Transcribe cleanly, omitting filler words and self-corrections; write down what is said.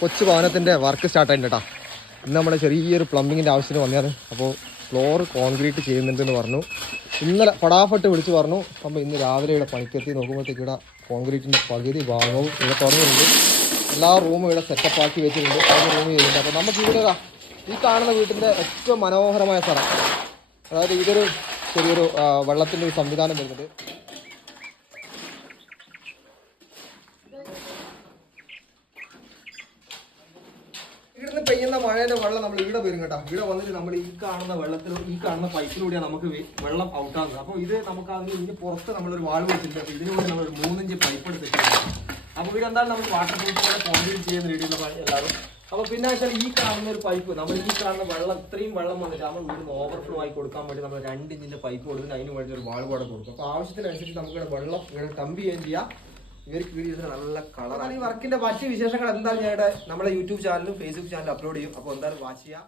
കൊച്ചു ഭവനത്തിൻ്റെ work start ആയിട്ടുണ്ട് കേട്ടോ. ഇന്ന് നമ്മുടെ ചെറിയൊരു പ്ലംബിങ്ങിൻ്റെ ആവശ്യത്തിന് വന്നത്. അപ്പോൾ ഫ്ലോർ കോൺക്രീറ്റ് ചെയ്യുന്നുണ്ടെന്ന് പറഞ്ഞു. ഇന്നലെ പടാഫട്ട് വിളിച്ച് പറഞ്ഞു. അപ്പോൾ ഇന്ന് രാവിലെ ഇവിടെ പണിക്കെത്തി നോക്കുമ്പോഴത്തേക്ക് ഇവിടെ കോൺക്രീറ്റിൻ്റെ പകുതി ഭാഗവും ഇവിടെ തുടങ്ങിയിട്ടുണ്ട്. എല്ലാ റൂമും ഇവിടെ സെറ്റപ്പ് ആക്കി വെച്ചിട്ടുണ്ട്. അത് റൂം ചെയ്തിട്ടുണ്ട്. അപ്പോൾ നമുക്കിവിടെ ഈ കാണുന്ന വീട്ടിൻ്റെ ഏറ്റവും മനോഹരമായ സ്ഥലം, അതായത് ഇതൊരു ചെറിയൊരു വെള്ളത്തിൻ്റെ ഒരു സംവിധാനം വരുന്നുണ്ട്. ഇവിടുന്ന് പെയ്യുന്ന മഴയുടെ വെള്ളം നമ്മൾ ഇവിടെ വരും കേട്ടോ. ഇവിടെ വന്നിട്ട് നമ്മൾ ഈ കാണുന്ന വെള്ളത്തിൽ ഈ കാണുന്ന പൈപ്പിലൂടെയാണ് നമുക്ക് വെള്ളം ഔട്ടാകുന്നത്. അപ്പോൾ ഇത് നമുക്ക് അതിന് ഇതിന് പുറത്ത് നമ്മളൊരു വാൾവ് വെച്ചിട്ടുണ്ട്. അപ്പോൾ ഇതിനുവേണ്ടി നമ്മളൊരു 3 ഇഞ്ച് പൈപ്പ് എടുത്തിട്ടുണ്ട്. അപ്പോൾ ഇവിടെ എന്താണ് നമ്മൾ വാട്ടർ പ്രൂഫ് കോൺക്രീറ്റ് ചെയ്യുന്ന രീതിയിലുള്ള എല്ലാവരും. അപ്പോൾ പിന്നെ വെച്ചാൽ ഈ കാണുന്ന ഒരു പൈപ്പ്, നമ്മൾ ഈ കാണുന്ന വെള്ളം ഇത്രയും വെള്ളം വന്നിട്ട് നമ്മൾ ഇവിടുന്ന് ഓവർഫ്ലോ ആയി കൊടുക്കാൻ വേണ്ടി നമ്മൾ 2 ഇഞ്ചിൻ്റെ പൈപ്പ് കൊടുത്തിട്ട് അതിന് വേണ്ടി ഒരു വാൾവ് കൂടെ കൊടുക്കും. അപ്പോൾ ആവശ്യത്തിനനുസരിച്ച് നമുക്ക് ഇവിടെ വെള്ളം ഇവിടെ ഡംപ് ചെയ്യുകയും ചെയ്യാം. ഇവർക്ക് വീഡിയോസിന് നല്ല കളറാണ്. ഈ വർക്കിന്റെ മറ്റ് വിശേഷങ്ങൾ എന്തായാലും ഞാൻ നമ്മുടെ യൂട്യൂബ് ചാനലും ഫേസ്ബുക്ക് ചാനലും അപ്ലോഡ് ചെയ്യും. അപ്പോൾ എന്തായാലും വാച്ച് ചെയ്യാം.